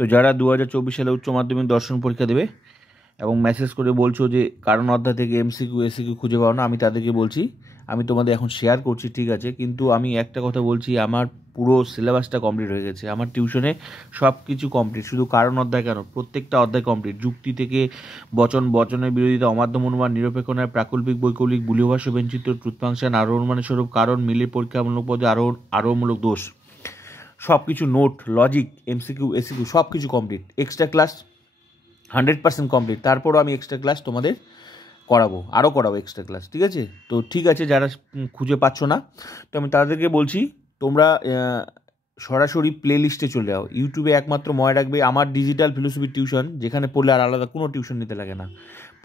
তো যারা 2024 সালে উচ্চ মাধ্যমিক দর্শন পরীক্ষা দেবে এবং মেসেজ করে বলছো যে কারণ অধ্যায় থেকে এমসিকিউ এসিকিউ খুঁজে পাও না, আমি তাদেরকে বলছি আমি তোমাদের এখন শেয়ার করছি, ঠিক আছে, কিন্তু আমি একটা কথা বলছি, আমার পুরো সিলেবাসটা কমপ্লিট হয়ে গেছে, আমার টিউশনে সব কিছু কমপ্লিট, শুধু কারণ অধ্যায় কেন প্রত্যেকটা অধ্যায় কমপ্লিট, যুক্তি থেকে বচনের বিরোধিতা, অমাধ্যম অনুমান, নিরপেক্ষ ন্যায়, প্রাকল্পিক বৈকল্পিক, বুলীয় ভাষ্য, বেঞ্চিত্র, ট্রুথ ফাংশন, আরো অনুমানের স্বরূপ, কারণ মিলের পরীক্ষামূলক পদে আরোমূলক দোষ, সব কিছু নোট, লজিক, এমসিকিউ এসিকিউ সব কিছু কমপ্লিট, এক্সট্রা ক্লাস 100% কমপ্লিট, তারপরও আমি এক্সট্রা ক্লাস তোমাদের আরও করাবো এক্সট্রা ক্লাস, ঠিক আছে। তো ঠিক আছে, যারা খুঁজে পাচ্ছ না তো আমি তাদেরকে বলছি তোমরা সরাসরি প্লে লিস্টে চলে যাও, ইউটিউবে একমাত্র মনে রাখবে আমার ডিজিটাল ফিলোসফি টিউশন, যেখানে পড়লে আর আলাদা কোনো টিউশন নিতে লাগে না।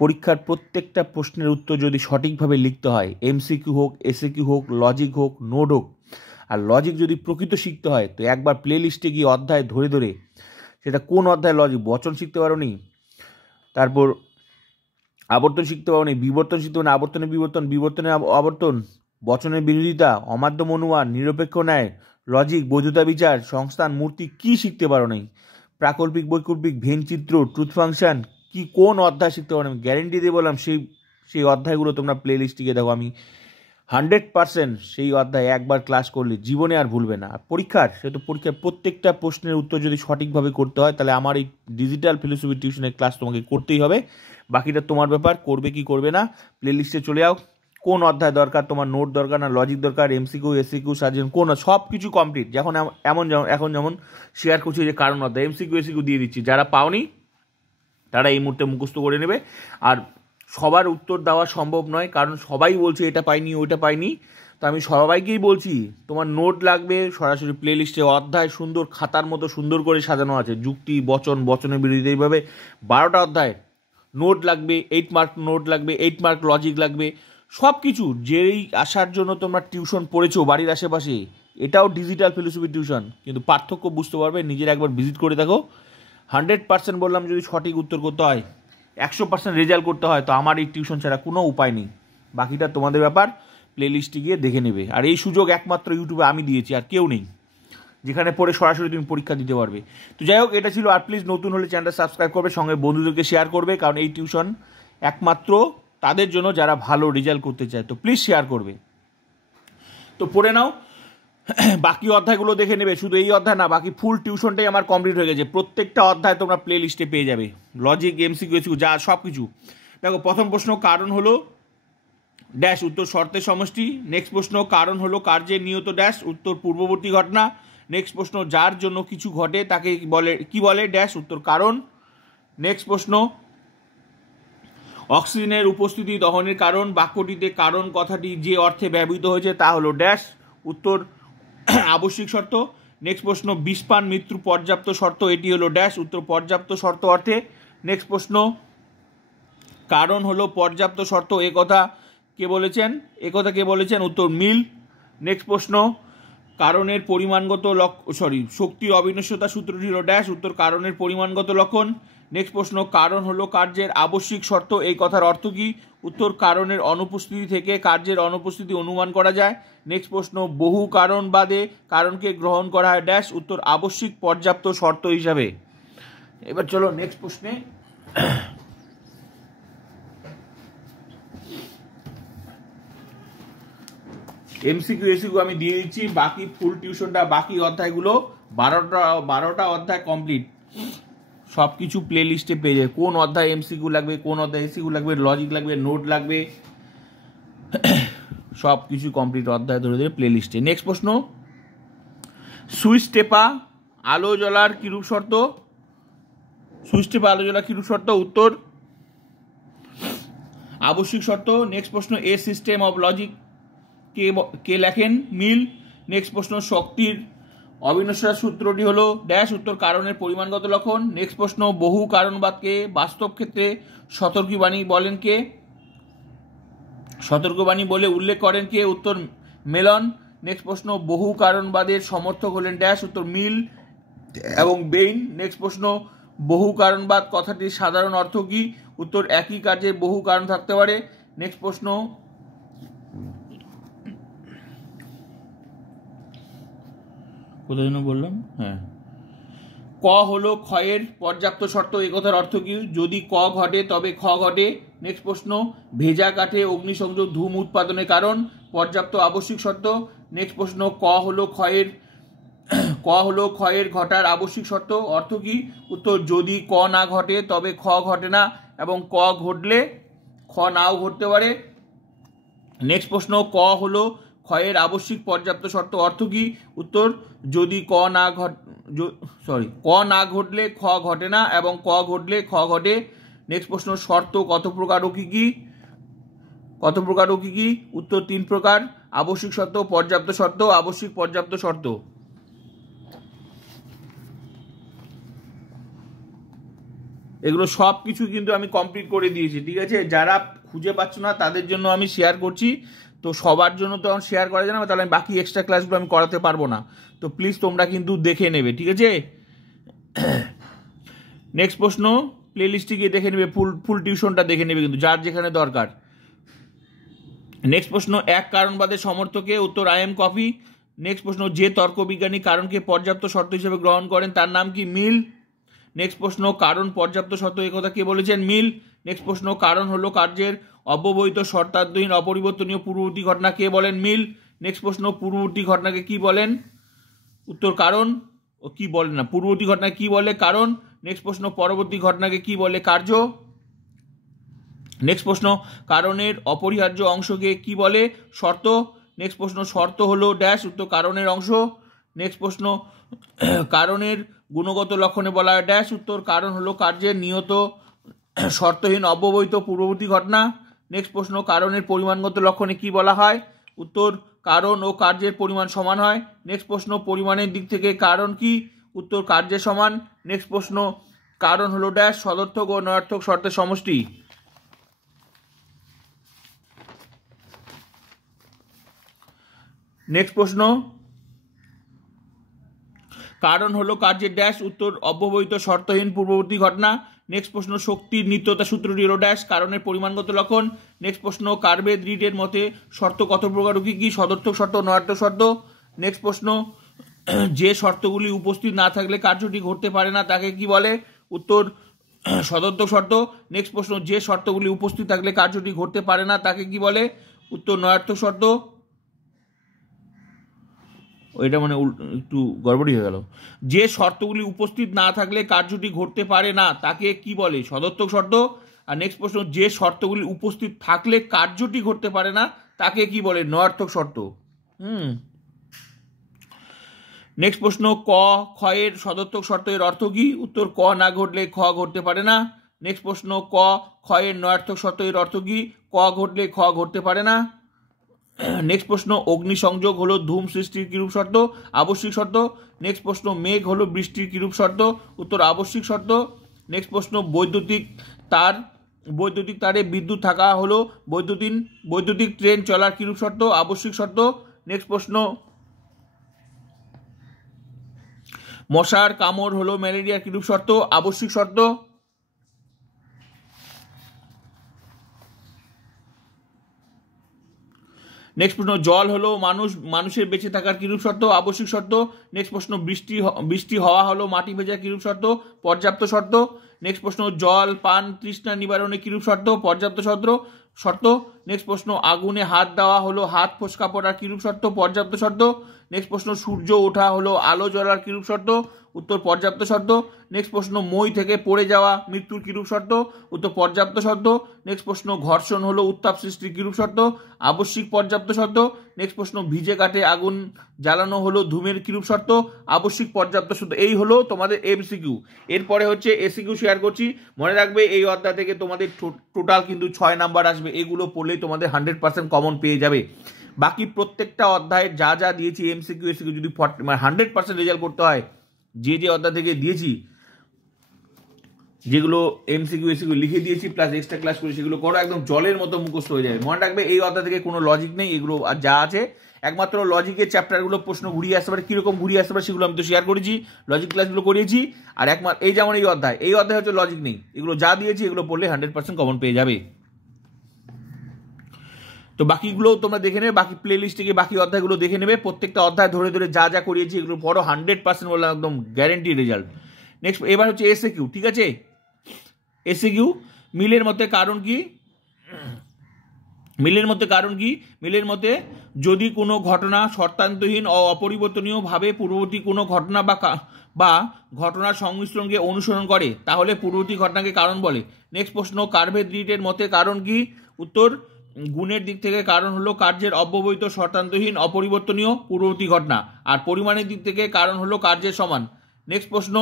পরীক্ষার প্রত্যেকটা প্রশ্নের উত্তর যদি সঠিকভাবে লিখতে হয়, এমসিকিউ হোক, এসিকিউ হোক, লজিক হোক, নোট হোক, আর লজিক যদি প্রকৃত শিখতে হয় তো একবার প্লে লিস্টে গিয়ে অধ্যায় ধরে ধরে, সেটা কোন অধ্যায় লজিক, বচন শিখতে পারো নি, তারপর আবর্তন শিখতে পারো নি, বিবর্তন শিখতে পারো, আবর্তনের বিবর্তন, বিবর্তনের আবর্তন, বচনের বিরোধিতা, অমাধ্যম অনুমান, নিরপেক্ষ ন্যায়, লজিক, বৈধতা বিচার, সংস্থান, মূর্তি, কি শিখতে পারো নাই, প্রাকল্পিক বৈকল্পিক, ভেন চিত্র, ট্রুথ ফাংশন, কি কোন অধ্যায় শিখতে পারো, আমি গ্যারেন্টি দিয়ে বললাম সেই অধ্যায়গুলো তোমরা প্লে লিস্টে দেখো, আমি 100% সেই অধ্যায় একবার ক্লাস করলে জীবনে আর ভুলবে না। পরীক্ষার প্রত্যেকটা প্রশ্নের উত্তর যদি সঠিকভাবে করতে হয় তাহলে আমার এই ডিজিটাল ফিলোসফি টিউশনের ক্লাস তোমাকে করতেই হবে, বাকিটা তোমার ব্যাপার, করবে কি করবে না। প্লে লিস্টে চলে যাও, কোন অধ্যায় দরকার তোমার, নোট দরকার না লজিক দরকার, এমসিকিউ এসিকিউ সাজেশন, কোন সব কিছু কমপ্লিট, এখন যেমন শেয়ার করছি যে কারণ অধ্যায় এমসিকিউ এসিকিউ দিয়ে দিচ্ছি, যারা পাওনি তারা এই মুহূর্তে মুখস্থ করে নেবে। আর সবার উত্তর দেওয়া সম্ভব নয়, কারণ সবাই বলছে এটা পাইনি ওইটা পাইনি, তো আমি সবাইকেই বলছি তোমার নোট লাগবে, সরাসরি প্লে লিস্টে অধ্যায় সুন্দর খাতার মতো সুন্দর করে সাজানো আছে, যুক্তি, বচনের বিরোধিতা, এইভাবে 12টা অধ্যায় নোট লাগবে, 8 মার্ক নোট লাগবে, 8 মার্ক লজিক লাগবে, সব কিছু যেই আসার জন্য তোমরা টিউশন পড়েছো বাড়ির আশেপাশে, এটাও ডিজিটাল ফিলোসফি টিউশন, কিন্তু পার্থক্য বুঝতে পারবে নিজের একবার ভিজিট করে দেখো। 100% বললাম, যদি সঠিক উত্তর করতে হয়, 100% রেজাল্ট করতে হয়, তো আমার এই টিউশন ছাড়া কোনো উপায় নেই, বাকিটা তোমাদের ব্যাপার, প্লে লিস্টে গিয়ে দেখে নেবে। আর এই সুযোগ একমাত্র ইউটিউবে আমি দিয়েছি, আর কেউ নেই, যেখানে পড়ে সরাসরি তুমি পরীক্ষা দিতে পারবে। তো যাই হোক, এটা ছিল, আর প্লিজ নতুন হলে চ্যানেলটা সাবস্ক্রাইব করবে, সঙ্গে বন্ধুদেরকে শেয়ার করবে, কারণ এই টিউশন একমাত্র তাদের জন্য যারা ভালো রেজাল্ট করতে চায়, তো প্লিজ শেয়ার করবে। তো পড়ে নাও, বাকি অধ্যায়গুলো দেখে নেবে, শুধু এই অধ্যায় না, বাকি ফুল টিউশনটাই আমার কমপ্লিট হয়ে গেছে, প্রত্যেকটা অধ্যায় তোমরা প্লে লিস্টে পেয়ে যাবে, লজিক, এমসিকিউ এসিকিউ যা সব কিছু। দেখো, প্রথম প্রশ্ন কারণ হলো ড্যাশ, উত্তর শর্তের সমষ্টি। নেক্সট প্রশ্ন কারণ হলো কার্যের নিয়ত ড্যাশ, উত্তর পূর্ববর্তী ঘটনা। নেক্সট প্রশ্ন যার জন্য কিছু ঘটে তাকে কি বলে ড্যাশ, উত্তর কারণ। নেক্সট প্রশ্ন অক্সিজেনের উপস্থিতি দহনের কারণ, বাক্যটিতে কারণ কথাটি যে অর্থে ব্যবহৃত হয়েছে তা হলো ড্যাশ, উত্তর আবশ্যিক শর্ত। নেক্সট প্রশ্ন বিষপান মৃত্যু পর্যাপ্ত শর্ত, এটি হলো ড্যাশ, উত্তর পর্যাপ্ত শর্ত অর্থে। নেক্সট প্রশ্ন কারণ হলো পর্যাপ্ত শর্ত, এ কথা কে বলেছেন, উত্তর মিল। নেক্সট প্রশ্ন কারণের পরিমাণগত শক্তির অবিনশ্বতা সূত্রটি হলো ড্যাশ, উত্তর কারণের পরিমাণগত লক্ষণ। নেক্সট প্রশ্ন কারণ হলো কার্যের আবশ্যিক শর্ত, এই কথার অর্থ কি, উত্তর কারণের অনুপস্থিতি থেকে কার্যের অনুপস্থিতি অনুমান করা যায়। নেক্সট প্রশ্ন বহু কারণ বাদে কারণকে গ্রহণ করা হয় ড্যাশ, উত্তর আবশ্যিক পর্যাপ্ত শর্ত হিসাবে। এবার চলো নেক্সট প্রশ্নে। এমসিকিউ এসিকিউ আমি দিয়ে দিচ্ছি, বাকি ফুল টিউশনটা, বাকি অধ্যায়গুলো 12টা অধ্যায় কমপ্লিট, সব কিছু প্লে লিস্টে পেয়ে যাবে, কোন অধ্যায় এমসিকিউ লাগবে, কোন অধ্যায় এসিকিউ লাগবে, লজিক লাগবে, নোট লাগবে, সব কিছু কমপ্লিট অধ্যায় ধরে ধরে প্লে লিস্টে। নেক্সট প্রশ্ন সুইচ টেপা আলো জ্বলার কিরূপ শর্ত, উত্তর আবশ্যিক শর্ত। নেক্সট প্রশ্ন এ সিস্টেম অফ লজিক কে লেখেন, মিল। নেক্সট প্রশ্ন শক্তির অবিনশ্বর সূত্রটি হলো ড্যাশ, উত্তর কারণের পরিমাণগত লক্ষণ। নেক্সট প্রশ্ন বহু কারণবাদকে বাস্তব ক্ষেত্রে সতর্কবাণী বলে উল্লেখ করেন কে, উত্তর মেলন। নেক্সট প্রশ্ন বহু কারণবাদের সমর্থক হলেন ড্যাশ, উত্তর মিল এবং বেইন। নেক্সট প্রশ্ন বহু কারণবাদ কথাটির সাধারণ অর্থ কি, উত্তর একই কাজে বহু কারণ থাকতে পারে। নেক্সট প্রশ্ন কোথায় যেন বললাম, ক হলো ক্ষয়ের পর্যাপ্ত শর্ত, এ কথার অর্থ কি? যদি ক ঘটে তবে খ ঘটে। নেক্সট প্রশ্ন, ভেজা কাঠে অগ্নিসংযোগ ধূম উৎপাদনের কারণ, পর্যাপ্ত আবশ্যিক শর্ত। নেক্সট প্রশ্ন, ক হলো ক্ষয়ের ঘটার আবশ্যিক শর্ত, অর্থ কি? উত্তর, যদি ক না ঘটে তবে খ ঘটে না, এবং ক ঘটলে খ নাও ঘটতে পারে। নেক্সট প্রশ্ন, ক হলো ক্ষয়ের আবশ্যিক পর্যাপ্ত শর্ত, অর্থ কি? উত্তর, যদি ক না ঘটলে খ ঘটে না, এবং ক ঘটলে খ ঘটে। নেক্সট প্রশ্ন, শর্ত কত প্রকার ও কি কি? উত্তর, 3 প্রকার, আবশ্যিক শর্ত, পর্যাপ্ত শর্ত, আবশ্যিক পর্যাপ্ত শর্ত। এগুলো সব কিছু কিন্তু আমি কমপ্লিট করে দিয়েছি, ঠিক আছে? যারা খুঁজে পাচ্ছ না তাদের জন্য আমি শেয়ার করছি, তো সবার জন্য তো এখন শেয়ার করা যায় না, তাহলে আমি বাকি এক্সট্রা ক্লাসগুলো আমি করাতে পারবো না, তো প্লিজ তোমরা কিন্তু দেখে নেবে, ঠিক আছে? নেক্সট প্রশ্ন, প্লে লিস্টে গিয়ে দেখে নেবে, ফুল টিউশনটা দেখে নেবে কিন্তু, যার যেখানে দরকার। নেক্সট প্রশ্ন, এক কারণবাদের সমর্থকে, উত্তর আই এম কফি। নেক্সট প্রশ্ন, যে তর্কবিজ্ঞানী কারণকে পর্যাপ্ত শর্ত হিসেবে গ্রহণ করেন তার নাম কি? মিল। নেক্সট প্রশ্ন, কারণ পর্যাপ্ত শর্ত, এই কথা কে বলেছেন? মিল। নেক্সট প্রশ্ন, কারণ হলো কার্যের অব্যবহিত শর্তার্থহীন অপরিবর্তনীয় পূর্ববর্তী ঘটনা, কে বলেন? মিল। নেক্সট প্রশ্ন, পূর্ববর্তী ঘটনাকে কি বলেন? উত্তর, কারণ। ও কি বলে না, পূর্ববর্তী ঘটনাকে কি বলে? কারণ। নেক্সট প্রশ্ন, পরবর্তী ঘটনাকে কি বলে? কার্য। নেক্সট প্রশ্ন, কারণের অপরিহার্য অংশকে কি বলে? শর্ত। নেক্সট প্রশ্ন, শর্ত হলো ড্যাশ, উত্তর কারণের অংশ। নেক্সট প্রশ্ন, কারণের গুণগত লক্ষণে বলা হয় ড্যাশ, উত্তর কারণ হলো কার্যের নিয়ত শর্তহীন অব্যবহিত পূর্ববর্তী ঘটনা। নেক্সট প্রশ্ন, কারণের পরিমাণগত লক্ষণে কি বলা হয়? উত্তর, কারণ ও কার্যের পরিমাণ সমান হয়। নেক্সট প্রশ্ন, পরিমাণের দিক থেকে কারণ কি? উত্তর, কার্যের সমান। নেক্সট প্রশ্ন, কারণ হলো ড্যাশ, সদর্থক ও নয়ার্থক শর্তের সমষ্টি। নেক্সট প্রশ্ন, কারণ হলো কার্যের ড্যাশ, উত্তর অব্যবহিত শর্তহীন পূর্ববর্তী ঘটনা। নেক্সট প্রশ্ন, শক্তির নিত্যতা সূত্রটি হলো ড্যাশ, কারণের পরিমাণগত লক্ষণ। নেক্সট প্রশ্ন, কার্ভেদ রিডের মতে শর্ত কত প্রকার ও কি কি? সদর্থক শর্ত, নয়ার্থক শর্ত। নেক্সট প্রশ্ন, যে শর্তগুলি উপস্থিত না থাকলে কার্যটি ঘটতে পারে না তাকে কি বলে? উত্তর, সদর্থক শর্ত। নেক্সট প্রশ্ন, যে শর্তগুলি উপস্থিত থাকলে কার্যটি ঘটতে পারে না তাকে কি বলে? উত্তর, নয়ার্থক শর্ত। এটা মানে একটু গড়বড়ি হয়ে গেল। যে শর্তগুলি উপস্থিত না থাকলে কার্যটি ঘটতে পারে না তাকে কি বলে? সদর্থক শর্ত। আর নেক্সট প্রশ্ন, যে শর্তগুলি উপস্থিত থাকলে কার্যটি ঘটতে পারে না তাকে কি বলে? নয়ার্থক শর্ত। নেক্সট প্রশ্ন, ক ক্ষয়ের সদর্থক শর্ত এর অর্থ কি? উত্তর, ক না ঘটলে খ ঘটতে পারে না। নেক্সট প্রশ্ন, ক ক্ষয়ের নয়ার্থক শর্ত এর অর্থ কি? ক ঘটলে খ ঘটতে পারে না। নেক্সট প্রশ্ন, অগ্নিসংযোগ হলো ধূম সৃষ্টির কিরূপ শর্ত? আবশ্যিক শর্ত। নেক্সট প্রশ্ন, মেঘ হলো বৃষ্টির কিরূপ শর্ত? উত্তর, আবশ্যিক শর্ত। নেক্সট প্রশ্ন, বৈদ্যুতিক তারে বিদ্যুৎ থাকা হলো বৈদ্যুতিক ট্রেন চলার কিরূপ শর্ত? আবশ্যিক শর্ত। নেক্সট প্রশ্ন, মশার কামড় হলো ম্যালেরিয়ার কিরূপ শর্ত? আবশ্যিক শর্ত। নেক্সট প্রশ্ন, জল হলো মানুষের বেঁচে থাকার কিরূপ শর্ত? আবশ্যিক শর্ত। নেক্সট প্রশ্ন, বৃষ্টি হওয়া হলো মাটি ভেজা কিরূপ শর্ত? পর্যাপ্ত শর্ত। নেক্সট প্রশ্ন, জল পান তৃষ্ণা নিবারণে কিরূপ শর্ত? পর্যাপ্ত শর্ত। নেক্সট প্রশ্ন, আগুনে হাত দেওয়া হলো হাত ফোস্কা পড়ার কিরূপ শর্ত? পর্যাপ্ত শর্ত। নেক্সট প্রশ্ন, সূর্য ওঠা হলো আলো জ্বলার কিরূপ শর্ত? উত্তর, পর্যাপ্ত শর্ত। নেক্সট প্রশ্ন, মই থেকে পড়ে যাওয়া মৃত্যুর কিরূপ শর্ত? উত্তর, পর্যাপ্ত শর্ত। নেক্সট প্রশ্ন, ঘর্ষণ হলো উত্তাপ সৃষ্টির কিরূপ শর্ত? আবশ্যিক পর্যাপ্ত শর্ত। নেক্সট প্রশ্ন, ভিজে কাঠে আগুন জ্বালানো হলো ধূমের কিরূপ শর্ত? আবশ্যিক পর্যাপ্ত শর্ত। এই হলো তোমাদের এমসিকিউ। এরপরে হচ্ছে এসিকিউ শেয়ার করছি। মনে রাখবে, এই অধ্যায় থেকে তোমাদের টোটাল কিন্তু 6 নাম্বার আসবে, এগুলো পড়লেই তোমাদের 100% কমন পেয়ে যাবে। বাকি প্রত্যেকটা অধ্যায়ে যা যা দিয়েছি এমসিকিউ এসিকিউ যদি 100% রেজাল্ট করতে হয়, যে অধ্যায় থেকে দিয়েছি, যেগুলো এমসিকিউ এসিকিউ লিখে দিয়েছি প্লাস এক্সট্রা ক্লাস করে সেগুলো করো, একদম জলের মতো মুখস্থ হয়ে যাবে। মনে রাখবে, এই অধ্যায় থেকে কোনো লজিক নেই, এগুলো যা আছে একমাত্র লজিকের চ্যাপ্টারগুলো প্রশ্ন ঘুরিয়ে আসতে পারে, কীরকম ঘুরিয়ে আসতে পারে সেগুলো আমি তো শেয়ার করেছি, লজিক ক্লাসগুলো করিয়েছি। আর একমাত্র এই যেমন এই অধ্যায় হচ্ছে লজিক নেই, এগুলো যা দিয়েছি এগুলো পড়লে 100% কমন পেয়ে যাবে। তো বাকিগুলো তোমরা দেখে নেবে, বাকি প্লে লিস্টে গিয়ে বাকি অধ্যায়গুলো দেখে নেবে, প্রত্যেকটা অধ্যায় ধরে ধরে যা যা করিয়েছি এগুলো পড়ো, 100% বললাম, একদম গ্যারেন্টি রেজাল্ট। নেক্সট এবার হচ্ছে এসএকিউ, ঠিক আছে। এসএকিউ, মিলের মতে কারণ কি? মিলের মতে কারণ কি? মিলের মতে যদি কোনো ঘটনা শর্তান্তহীন ও অপরিবর্তনীয়ভাবে পূর্ববর্তী কোনো ঘটনা বা ঘটনার সংমিশ্রণকে অনুসরণ করে তাহলে পূর্ববর্তী ঘটনাকে কারণ বলে। নেক্সট প্রশ্ন, কার্ভের রিটের মতে কারণ কি? উত্তর, গুণের দিক থেকে কারণ হলো কার্যের অব্যবহিত শর্তান্তহীন অপরিবর্তনীয় পূর্ববর্তী ঘটনা, আর পরিমাণের দিক থেকে কারণ হলো কার্যের সমান। নেক্সট প্রশ্ন,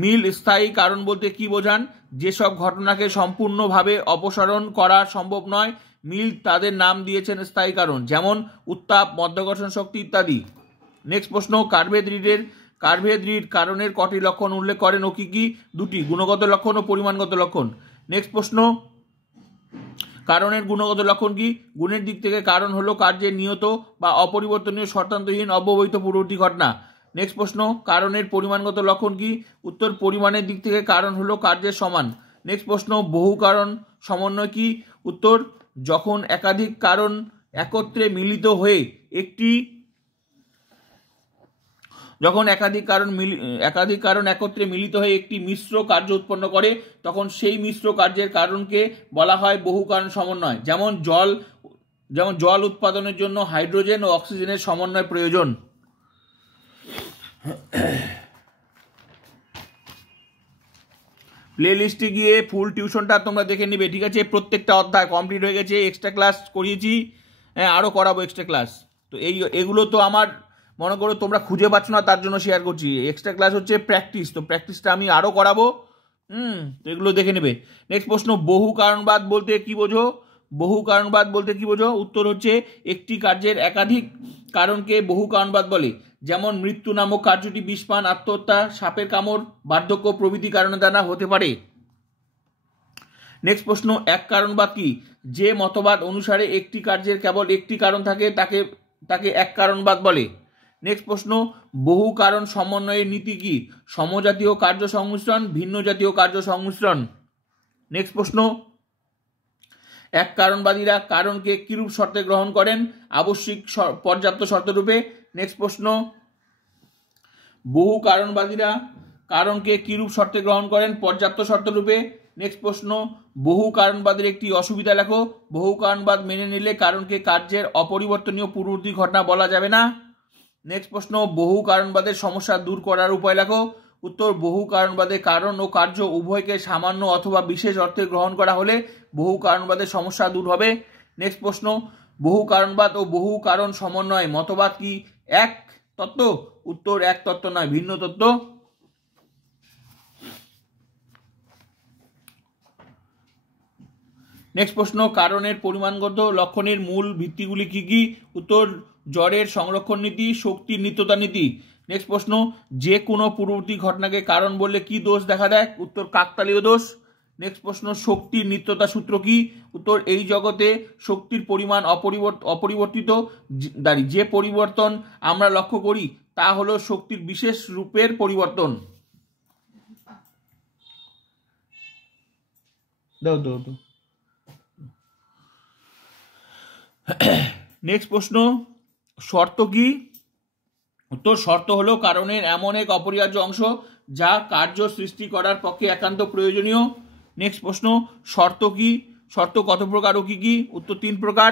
মিল স্থায়ী কারণ বলতে কি বোঝান? যেসব ঘটনাকে সম্পূর্ণভাবে অপসারণ করা সম্ভব নয়, মিল তাদের নাম দিয়েছেন স্থায়ী কারণ, যেমন উত্তাপ, মাধ্যাকর্ষণ শক্তি ইত্যাদি। নেক্সট প্রশ্ন, কার্ভের রিট কারণের কটি লক্ষণ উল্লেখ করেন ও কি কি? দুটি, গুণগত লক্ষণ ও পরিমাণগত লক্ষণ। নেক্সট প্রশ্ন, কারণের গুণগত লক্ষণ কি? গুণের দিক থেকে কারণ হলো কার্যের নিয়ত বা অপরিবর্তনীয় শর্তান্তহীন অব্যবহিত পূর্ববর্তী ঘটনা। নেক্সট প্রশ্ন, কারণের পরিমাণগত লক্ষণ কি? উত্তর, পরিমাণের দিক থেকে কারণ হলো কার্যের সমান। নেক্সট প্রশ্ন, বহু কারণ সমন্বয় কি? উত্তর, যখন একাধিক কারণ একত্রে মিলিত হয়ে একটি মিশ্র কার্য উৎপন্ন করে তখন সেই মিশ্র কার্যের কারণকে বলা হয় বহু কারণ সমন্বয়। যেমন জল উৎপাদনের জন্য হাইড্রোজেন ও অক্সিজেনের সমন্বয় প্রয়োজন। প্লে লিস্টে গিয়ে ফুল টিউশনটা তোমরা দেখে নিবে, ঠিক আছে। প্রত্যেকটা অধ্যায় কমপ্লিট হয়ে গেছে, এক্সট্রা ক্লাস করিয়েছি, হ্যাঁ আরও করাবো এক্সট্রা ক্লাস। তো এগুলো তো আমার মনে করো তোমরা খুঁজে পাচ্ছ না, তার জন্য শেয়ার করছি। এক্সট্রা ক্লাস হচ্ছে প্র্যাকটিস, তো প্র্যাকটিসটা আমি আরও করাবো, তো এগুলো দেখে নেবে। নেক্সট প্রশ্ন, বহু কারণবাদ বলতে কি বোঝো? উত্তর হচ্ছে, একটি কার্যের একাধিক কারণকে বহু কারণবাদ বলে। যেমন মৃত্যু নামক কার্যটি বিষপান, আত্মহত্যা, সাপের কামড়, বার্ধক্য প্রভৃতি কারণের দ্বারা হতে পারে। নেক্সট প্রশ্ন, এক কারণবাদ কি? যে মতবাদ অনুসারে একটি কার্যের কেবল একটি কারণ থাকে তাকে এক কারণবাদ বলে। নেক্সট প্রশ্ন, বহু কারণ সমন্বয়ের নীতি কি? সমজাতীয় কার্য সংমিশ্রণ, ভিন্ন জাতীয় কার্য সংমিশ্রণ। নেক্সট প্রশ্ন, এক কারণবাদীরা কারণকে কিরূপ শর্তে গ্রহণ করেন? আবশ্যিক, পর্যাপ্ত শর্তরূপে। নেক্সট প্রশ্ন, বহু কারণবাদীরা কারণকে কিরূপ শর্তে গ্রহণ করেন? পর্যাপ্ত শর্তরূপে। নেক্সট প্রশ্ন, বহু কারণবাদের একটি অসুবিধা লেখো। বহু কারণবাদ মেনে নিলে কারণকে কার্যের অপরিবর্তনীয় পূর্ববর্তী ঘটনা বলা যাবে না। নেক্সট প্রশ্ন, বহু কারণবাদের সমস্যা দূর করার উপায় লেখো। উত্তর, বহু কারণবাদে কারণ ও কার্য উভয়কে সামান্য অথবা বিশেষ অর্থে গ্রহণ করা হলে বহু কারণবাদের সমস্যা দূর হবে। নেক্সট প্রশ্ন, বহু কারণবাদ ও বহু কারণ সমন্বয় মতবাদ কি এক তত্ত্ব? উত্তর, এক তত্ত্ব নয়, ভিন্ন তত্ত্ব। নেক্সট প্রশ্ন, কারণের পরিমাণগত লক্ষণের মূল ভিত্তিগুলি কি কি? উত্তর, জ্বরের সংরক্ষণ নীতি, শক্তির নিত্যতা নীতি। নেক্সট প্রশ্ন, যে কোনো পূর্ববর্তী ঘটনাকে কারণ বললে কি দোষ দেখা দেয়? উত্তর, কাকতালীয় দোষ। নেক্সট প্রশ্ন, শক্তির নিত্যতা সূত্র কি? উত্তর, এই জগতে শক্তির পরিমাণ অপরিবর্তিত, যে পরিবর্তন আমরা লক্ষ্য করি তা হলো শক্তির বিশেষ রূপের পরিবর্তন। নেক্সট প্রশ্ন, শর্ত কি? উত্তর, শর্ত হলো কারণের এমন এক অপরিহার্য অংশ যা কার্য সৃষ্টি করার পক্ষে একান্ত প্রয়োজনীয়। নেক্সট প্রশ্ন, শর্ত কি? শর্ত কত প্রকার ও কি কি? উত্তর, 3 প্রকার।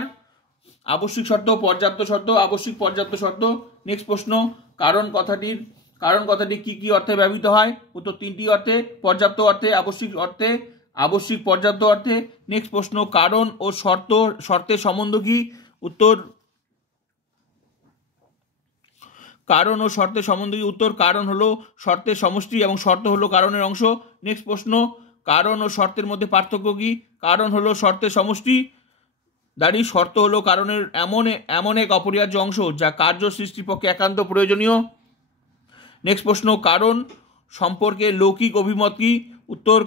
আবশ্যিক শর্ত, পর্যাপ্ত শর্ত, আবশ্যিক পর্যাপ্ত শর্ত। নেক্সট প্রশ্ন, কারণ কথাটি কি কি অর্থে ব্যবহৃত হয়? উত্তর, 3টি অর্থে, পর্যাপ্ত অর্থে, আবশ্যিক পর্যাপ্ত অর্থে। নেক্সট প্রশ্ন, কারণ ও শর্তের সম্বন্ধ কি? উত্তর, কারণ ও শর্তের সম্বন্ধ কি? উত্তর, কারণ হলো শর্তের সমষ্টি এবং শর্ত হলো কারণের অংশ। নেক্সট প্রশ্ন, কারণ ও শর্তের মধ্যে পার্থক্য কি? কারণ হলো শর্তের সমষ্টি, শর্ত হলো কারণের এমন এক অপরিহার্য অংশ যা কার্য সৃষ্টির পক্ষে একান্ত প্রয়োজনীয়। নেক্সট প্রশ্ন, কারণ সম্পর্কে লৌকিক অভিমত কি? উত্তর,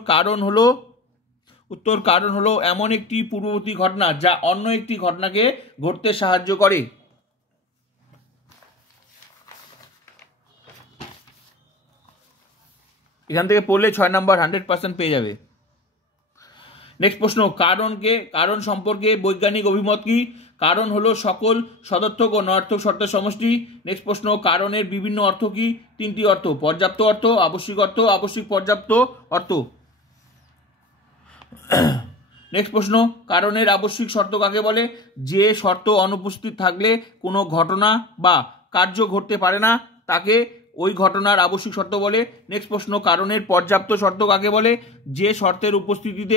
কারণ হলো এমন একটি পূর্ববর্তী ঘটনা যা অন্য একটি ঘটনাকে ঘটতে সাহায্য করে। এখান থেকে পড়লে 6 নাম্বার 100% পেয়ে যাবে। নেক্সট প্রশ্ন, কারণ সম্পর্কে বৈজ্ঞানিক অভিমত কি? কারণ হলো সকল সদর্থক ও নয়ার্থক শর্তের সমষ্টি। নেক্সট প্রশ্ন, কারণের বিভিন্ন অর্থ কি? 3টি অর্থ, পর্যাপ্ত অর্থ, আবশ্যিক অর্থ, আবশ্যিক পর্যাপ্ত অর্থ। নেক্সট প্রশ্ন, কারণের আবশ্যিক শর্ত কাকে বলে? যে শর্ত অনুপস্থিত থাকলে কোনো ঘটনা বা কার্য ঘটতে পারে না, তাকে ওই ঘটনার আবশ্যিক শর্ত বলে। নেক্সট প্রশ্ন, কারণের পর্যাপ্ত শর্ত কাকে বলে? যে শর্তের উপস্থিতিতে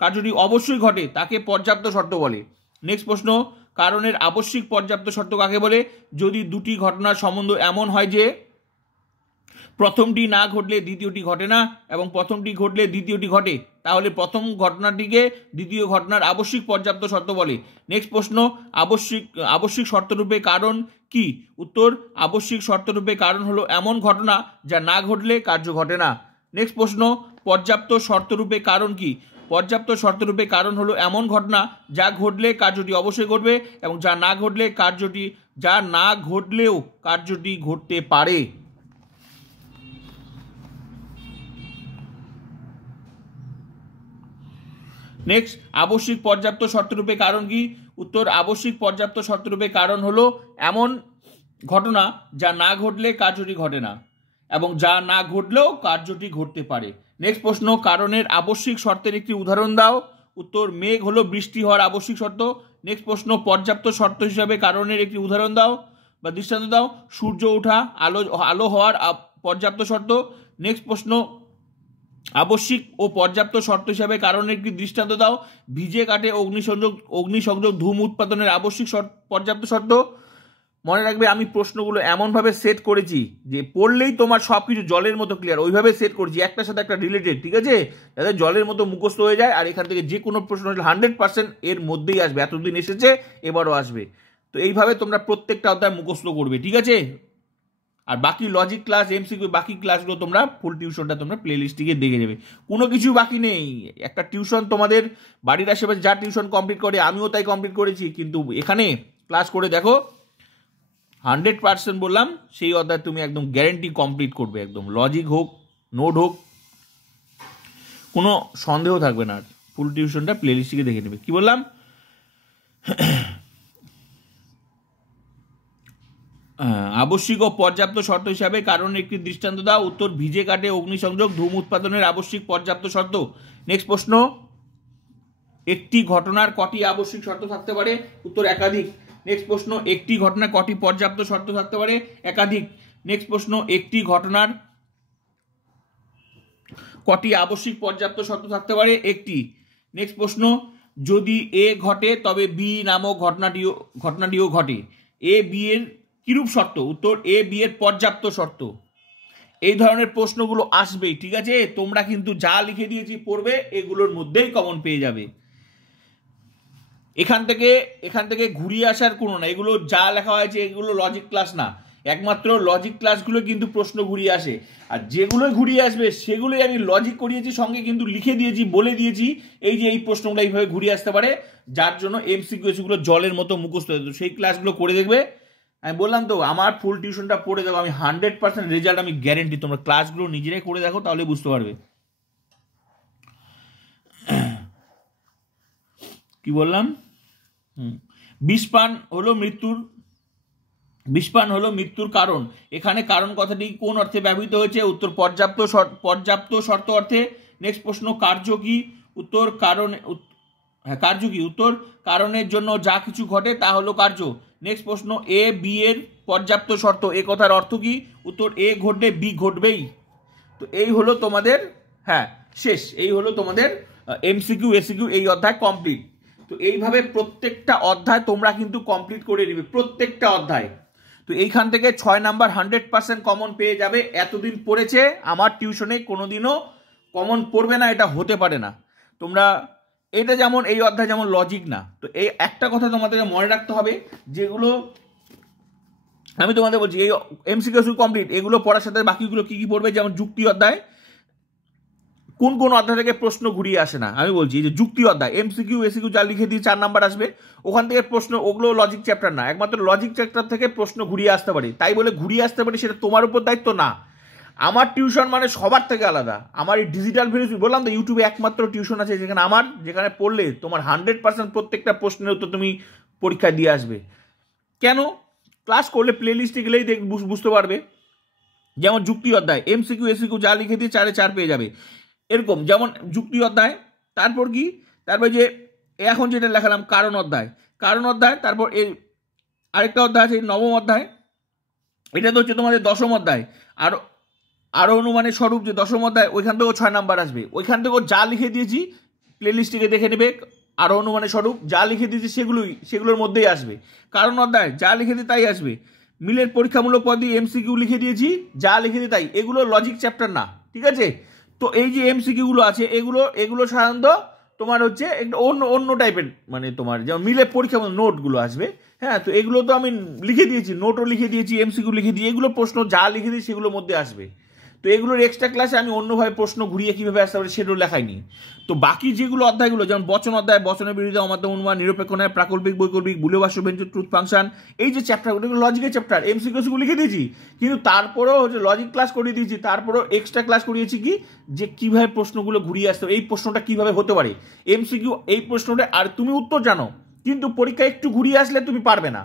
কার্যটি অবশ্যই ঘটে, তাকে পর্যাপ্ত শর্ত বলে। নেক্সট প্রশ্ন, কারণের আবশ্যিক পর্যাপ্ত শর্ত কাকে বলে? যদি দুটি ঘটনার সম্বন্ধ এমন হয় যে প্রথমটি না ঘটলে দ্বিতীয়টি ঘটে না এবং প্রথমটি ঘটলে দ্বিতীয়টি ঘটে, তাহলে প্রথম ঘটনাটিকে দ্বিতীয় ঘটনার আবশ্যিক পর্যাপ্ত শর্ত বলে। নেক্সট প্রশ্ন, আবশ্যিক শর্তরূপে কারণ কি? উত্তর, আবশ্যিক শর্তরূপে কারণ হলো এমন ঘটনা যা না ঘটলে কার্য ঘটে না। নেক্সট প্রশ্ন, পর্যাপ্ত শর্তরূপে কারণ কি? পর্যাপ্ত শর্তরূপে কারণ হলো এমন ঘটনা যা ঘটলে কার্যটি অবশ্যই ঘটবে এবং যা না ঘটলেও কার্যটি ঘটতে পারে। নেক্সট, আবশ্যিক পর্যাপ্ত শর্তরূপে কারণ কি? উত্তর, আবশ্যিক পর্যাপ্ত শর্তরূপে কারণ হলো এমন ঘটনা যা না ঘটলে কার্যটি ঘটে না এবং যা না ঘটলেও কার্যটি ঘটতে পারে। নেক্সট প্রশ্ন, কারণের আবশ্যিক শর্তের একটি উদাহরণ দাও। উত্তর, মেঘ হলো বৃষ্টি হওয়ার আবশ্যিক শর্ত। নেক্সট প্রশ্ন, পর্যাপ্ত শর্ত হিসাবে কারণের একটি উদাহরণ দাও বা দৃষ্টান্ত দাও। সূর্য ওঠা আলো হওয়ার পর্যাপ্ত শর্ত। নেক্সট প্রশ্ন, আবশ্যিক ও পর্যাপ্ত শর্ত হিসাবে কারণের একটি দৃষ্টান্ত দাও। ভিজে কাঠে অগ্নিসংযোগ ধূম উৎপাদনের আবশ্যিক পর্যাপ্ত শর্ত। মনে রাখবে, আমি প্রশ্নগুলো এমনভাবে সেট করেছি যে পড়লেই তোমার সব কিছু জলের মতো ক্লিয়ার। ওইভাবে সেট করেছি, একটার সাথে একটা রিলেটেড, ঠিক আছে, যাতে জলের মতো মুখস্থ হয়ে যায়। আর এখান থেকে যে কোনো প্রশ্ন 100% এর মধ্যেই আসবে। এতদিন এসেছে, এবারও আসবে। তো এইভাবে তোমরা প্রত্যেকটা অধ্যায় মুখস্থ করবে, ঠিক আছে। আর বাকি লজিক ক্লাস, এমসিকিউ, বাকি ক্লাসগুলো তোমরা ফুল টিউশনটা তোমরা প্লে লিস্টে দেখে নেবে। কোনো কিছু বাকি নেই। একটা টিউশন তোমাদের বাড়ির আশেপাশে যা টিউশন কমপ্লিট করে, আমিও তাই কমপ্লিট করেছি, কিন্তু এখানে ক্লাস করে দেখো, 100% বললাম, সেই অধ্যায় তুমি একদম গ্যারেন্টি কমপ্লিট করবে। একদম লজিক হোক, নোট হোক, কোনো সন্দেহ থাকবে না। ফুল টিউশনটা প্লে লিস্টে দেখে নেবে। কি বললাম? আবশ্যিক ও পর্যাপ্ত শর্ত হিসাবে কারণ একটি দৃষ্টান্ত দাও। উত্তর, ভিজে কাঠে অগ্নিসংযোগ ধূম উৎপাদনের আবশ্যিক পর্যাপ্ত শর্ত। নেক্সট প্রশ্ন, একটি ঘটনার কটি আবশ্যিক শর্ত থাকতে পারে? উত্তর, একাধিক। নেক্সট প্রশ্ন, একটি ঘটনার কটি পর্যাপ্ত শর্ত থাকতে পারে? একাধিক। নেক্সট প্রশ্ন, একটি ঘটনার কটি আবশ্যিক পর্যাপ্ত শর্ত থাকতে পারে? একটি। নেক্সট প্রশ্ন, যদি এ ঘটে তবে বি নামক ঘটনাটিও ঘটে। এ বি এর কিরূপ শর্ত? উত্তর, এ বি এর পর্যাপ্ত শর্ত। এই ধরনের প্রশ্নগুলো আসবেই, ঠিক আছে। তোমরা কিন্তু যা লিখে দিয়েছি পড়বে, এগুলোর মধ্যেই কমন পেয়ে যাবে। এখান থেকে ঘুরিয়ে আসার কোনো না। এগুলো যা লেখা হয়েছে এগুলো লজিক ক্লাস না, একমাত্র লজিক ক্লাসগুলো কিন্তু প্রশ্ন ঘুরিয়ে আসে। আর যেগুলো ঘুরিয়ে আসবে সেগুলোই আমি লজিক করিয়েছি, সঙ্গে কিন্তু লিখে দিয়েছি, বলে দিয়েছি এই যে এই প্রশ্নগুলো এইভাবে ঘুরিয়ে আসতে পারে, যার জন্য এমসিকিউগুলো জলের মতো মুখস্থ হয়ে যেত। সেই ক্লাসগুলো করে দেখবে। আমি বললাম তো, আমার ফুল টিউশনটা পড়ে দেখো, আমি 100% রেজাল্ট আমি গ্যারেন্টি। তোমরা ক্লাসগুলো নিজেরাই করে দেখো, তাহলে বুঝতে পারবে। কি বললাম? বিষপান হলো মৃত্যুর কারণ। এখানে কারণ কথাটি কোন অর্থে ব্যবহৃত হয়েছে? উত্তর, পর্যাপ্ত শর্ত অর্থে। নেক্সট প্রশ্ন, কার্য কি? উত্তর, কার্য কি? উত্তর, কারণের জন্য যা কিছু ঘটে তা হলো কার্য। নেক্সট প্রশ্ন, এ বি এর পর্যাপ্ত শর্ত, এ কথার অর্থ কি? উত্তর, এ ঘটলে বি ঘটবেই। তো এই হলো তোমাদের শেষ। এই হলো তোমাদের এমসিকিউ এসিকিউ, এই অধ্যায় কমপ্লিট। তো এইভাবে প্রত্যেকটা অধ্যায় তোমরা কিন্তু কমপ্লিট করে নেবে, প্রত্যেকটা অধ্যায়। তো এইখান থেকে 6 নাম্বার 100% কমন পেয়ে যাবে। এতদিন পড়েছে আমার টিউশনে, কোনোদিনও কমন পড়বে না, এটা হতে পারে না। তোমরা এটা যেমন, এই অধ্যায় যেমন লজিক না। তো এই একটা কথা তোমাদেরকে মনে রাখতে হবে, যেগুলো আমি তোমাদের বলছি, এই এমসিকিউ কমপ্লিট, এগুলো পড়ার সাথে বাকিগুলো কি কি পড়বে, যেমন যুক্তি অধ্যায়। কোন অধ্যায় থেকে প্রশ্ন ঘুরিয়ে আসে না আমি বলছি, যে যুক্তি অধ্যায়, এমসিকিউ এসিকিউ যা লিখে দিয়ে 4 নাম্বার আসবে, ওখান থেকে প্রশ্ন, ওগুলো লজিক চ্যাপ্টার না, একমাত্র লজিক চ্যাপ্টার থেকে প্রশ্ন ঘুরিয়ে আসতে পারে। তাই বলে ঘুরিয়ে আসতে পারে সেটা তোমার উপর দায়িত্ব না। আমার টিউশন মানে সবার থেকে আলাদা। আমার এই ডিজিটাল ফিলোসফি বললাম তো, ইউটিউবে একমাত্র টিউশন আছে যেখানে পড়লে তোমার 100% প্রত্যেকটা প্রশ্নের উত্তর তুমি পরীক্ষায় দিয়ে আসবে। কেন? ক্লাস করলে প্লে লিস্টে গেলেই বুঝতে পারবে। যেমন যুক্তি অধ্যায়, এমসিকিউ এসিকিউ যা লিখে দিয়ে 4-এ 4 পেয়ে যাবে। এরকম যেমন যুক্তি অধ্যায়, তারপর কি, তারপর যে এখন যেটা লেখালাম কারণ অধ্যায়, তারপর এই আরেকটা অধ্যায় আছে নবম অধ্যায়, এটা তো হচ্ছে তোমাদের দশম অধ্যায়। আরো অনুমানের স্বরূপ যে দশম অধ্যায়, ওইখান থেকেও 6 নাম্বার আসবে। ওইখান থেকেও যা লিখে দিয়েছি প্লে লিস্টটিকে দেখে নেবে, আরো অনুমানের স্বরূপ যা লিখে দিয়েছি সেগুলোর মধ্যেই আসবে। কারণ অধ্যায় যা লিখে দিয়ে তাই আসবে। মিলের পরীক্ষামূলক পদ্ধতি এমসিকিউ লিখে দিয়েছি, যা লিখে দিয়ে তাই। এগুলো লজিক চ্যাপ্টার না, ঠিক আছে? তো এই যে এমসিকিউগুলো আছে, এগুলো সাধারণত তোমার হচ্ছে একটু অন্য টাইপের, মানে তোমার যেমন মিলের পরীক্ষা নোটগুলো আসবে। হ্যাঁ, তো এগুলো তো আমি লিখে দিয়েছি, নোটও লিখে দিয়েছি, এমসিকিউ লিখে দিয়ে এগুলো প্রশ্ন যা লিখে দিই সেগুলোর মধ্যে আসবে। তো এগুলোর এক্সট্রা ক্লাসে আমি অন্যভাবে প্রশ্ন ঘুরিয়ে কীভাবে আসতে পারে সেটাও লেখাইনি। তো বাকি যেগুলো অধ্যায়গুলো, যেমন বচন অধ্যায়, বচনের বিরুদ্ধে অমাত্য অনুমান, নিরপেক্ষ ন্যায়, প্রাকল্পিক বৈকল্পিক, বুলীয় বাষ্য ব্যঞ্জন, ট্রুথ ফাংশন, এই যে চ্যাপ্টারগুলো, এগুলো লজিকের চ্যাপ্টার, এমসিকিউ লিখে দিয়েছি। কিন্তু তারপরেও হচ্ছে লজিক ক্লাস করিয়ে দিয়েছি, তারপরেও এক্সট্রা ক্লাস করিয়েছি কি, যে কীভাবে প্রশ্নগুলো ঘুরিয়ে আসতে হবে, এই প্রশ্নটা কীভাবে হতে পারে এমসিকিউ, এই প্রশ্নটা আর তুমি উত্তর জানো কিন্তু পরীক্ষায় একটু ঘুরিয়ে আসলে তুমি পারবে না।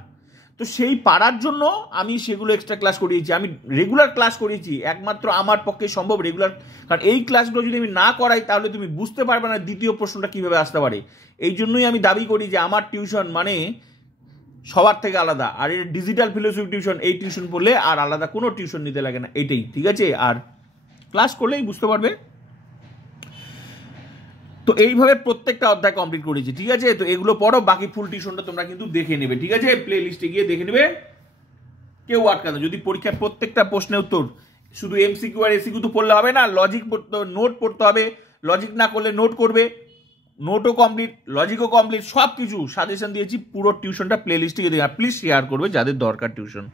তো সেই পারার জন্য আমি সেগুলো এক্সট্রা ক্লাস করিয়েছি। আমি রেগুলার ক্লাস করিয়েছি, একমাত্র আমার পক্ষে সম্ভব রেগুলার, কারণ এই ক্লাসগুলো যদি আমি না করাই তাহলে তুমি বুঝতে পারবে না দ্বিতীয় প্রশ্নটা কীভাবে আসতে পারে। এই জন্যই আমি দাবি করি যে আমার টিউশন মানে সবার থেকে আলাদা। আর এই ডিজিটাল ফিলোসফি টিউশন, এই টিউশন পড়লে আর আলাদা কোনো টিউশন নিতে লাগে না, এটাই ঠিক আছে। আর ক্লাস করলেই বুঝতে পারবে। তো এইভাবে প্রত্যেকটা অধ্যায় কমপ্লিট করেছি, ঠিক আছে? তো এগুলো পড়ো, বাকি ফুল টিউশনটা তোমরা কিন্তু দেখে নেবে, ঠিক আছে? প্লে লিস্টে গিয়ে দেখে নেবে, কেউ আটকানো। যদি পরীক্ষায় প্রত্যেকটা প্রশ্নের উত্তর শুধু এমসিকিউ আর এসিকিউ তো পড়লে হবে না, লজিক পড়তে হবে, নোট পড়তে হবে। লজিক না করলে নোট করবে, নোটও কমপ্লিট, লজিকও কমপ্লিট, সব কিছু সাজেশন দিয়েছি। পুরো টিউশনটা প্লে লিস্টে গিয়ে দেখে, প্লিজ শেয়ার করবে যাদের দরকার টিউশন।